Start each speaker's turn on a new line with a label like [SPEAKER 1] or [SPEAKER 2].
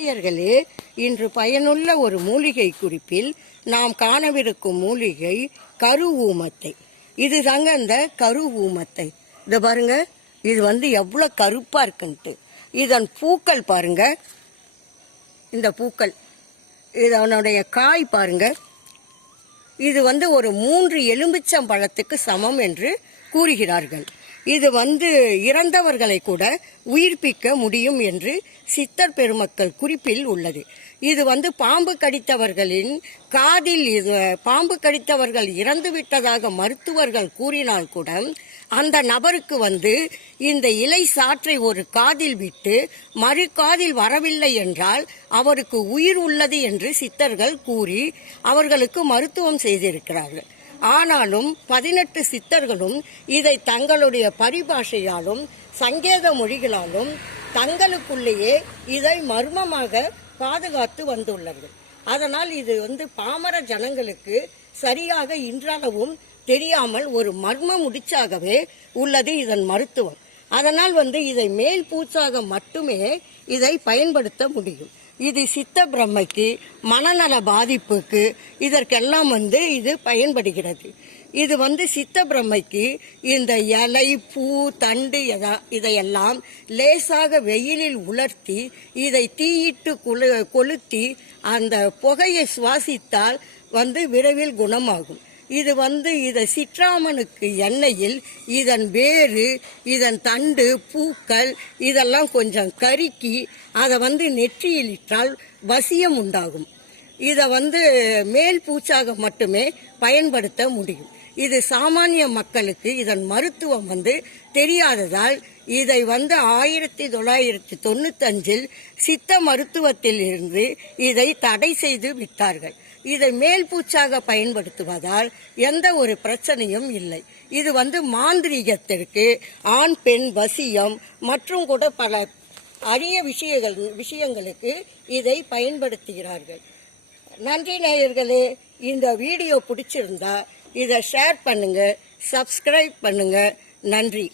[SPEAKER 1] நேயர்களே இன்று பயனுள்ள ஒரு மூலிகை குறிப்பில் நாம் காணவிருக்கும் மூலிகை கரு ஊமத்தை. இது தாங்க அந்த கரு ஊமத்தை. இதை பாருங்க இது வந்து எவ்வளோ கருப்பா இருக்குன்ட்டு. இதன் பூக்கள் பாருங்க. இந்த பூக்கள் இதனுடைய காய் பாருங்க. இது வந்து ஒரு மூன்று எலும்பிச்சம் பழத்துக்கு சமம் என்று கூறுகிறார்கள். இது வந்து இறந்தவர்களை கூட உயிர்ப்பிக்க முடியும் என்று சித்தர் பெருமக்கள் குறிப்பில் உள்ளது. இது வந்து பாம்பு கடித்தவர்களின் காதில் இது பாம்பு கடித்தவர்கள் இறந்து விட்டதாக மருத்துவர்கள் கூறினால் கூட அந்த நபருக்கு வந்து இந்த இலை சாற்றை ஒரு காதில் விட்டு மறு காதில் வரவில்லை என்றால் அவருக்கு உயிர் உள்ளது என்று சித்தர்கள் கூறி அவர்களுக்கு மருத்துவம் செய்திருக்கிறார்கள். ஆனாலும் பதினெட்டு சித்தர்களும் இதை தங்களுடைய பரிபாஷையாலும் சங்கேத மொழிகளாலும் தங்களுக்குள்ளேயே இதை மர்மமாக பாதுகாத்து வந்துள்ளார்கள். அதனால் இது வந்து பாமர ஜனங்களுக்கு சரியாக இன்றளவும் தெரியாமல் ஒரு மர்ம முடிச்சாகவே உள்ளது இதன் மருத்துவம். அதனால் வந்து இதை மேல் பூச்சாக மட்டுமே இதை பயன்படுத்த முடியும். இது சித்த பிரம்மைக்கு மனநல பாதிப்புக்கு இதற்கெல்லாம் வந்து இது பயன்படுகிறது. இது வந்து சித்த பிரம்மைக்கு இந்த இலை பூ தண்டு இதையெல்லாம் லேசாக வெயிலில் உலர்த்தி இதை தீயிட்டு கொளுத்தி அந்த புகையை சுவாசித்தால் வந்து விரைவில் குணமாகும். இது வந்து இதை சிற்றாமனுக்கு எண்ணெயில் இதன் வேறு இதன் தண்டு பூக்கள் இதெல்லாம் கொஞ்சம் கருக்கி அதை வந்து நெற்றியில் இட்டால் வசியம் உண்டாகும். இதை வந்து மேல் பூச்சாக மட்டுமே பயன்படுத்த முடியும். இது சாமானிய மக்களுக்கு இதன் மருத்துவம் வந்து தெரியாததால் இதை வந்து ஆயிரத்தி தொள்ளாயிரத்தி தொண்ணூத்தஞ்சில் சித்த மருத்துவத்தில் இருந்து இதை தடை செய்து விட்டார்கள். இதை மேல் பூச்சாக பயன்படுத்துவதால் எந்த ஒரு பிரச்சனையும் இல்லை. இது வந்து மாந்திரீகத்திற்கு ஆண் பெண் வசியம் மற்றும் கூட பல அரிய விஷயங்கள் விஷயங்களுக்கு இதை பயன்படுத்துகிறார்கள். நன்றி நேயர்களே இந்த வீடியோ பிடிச்சிருந்தா இதை ஷேர் பண்ணுங்க சப்ஸ்கிரைப் பண்ணுங்க. நன்றி.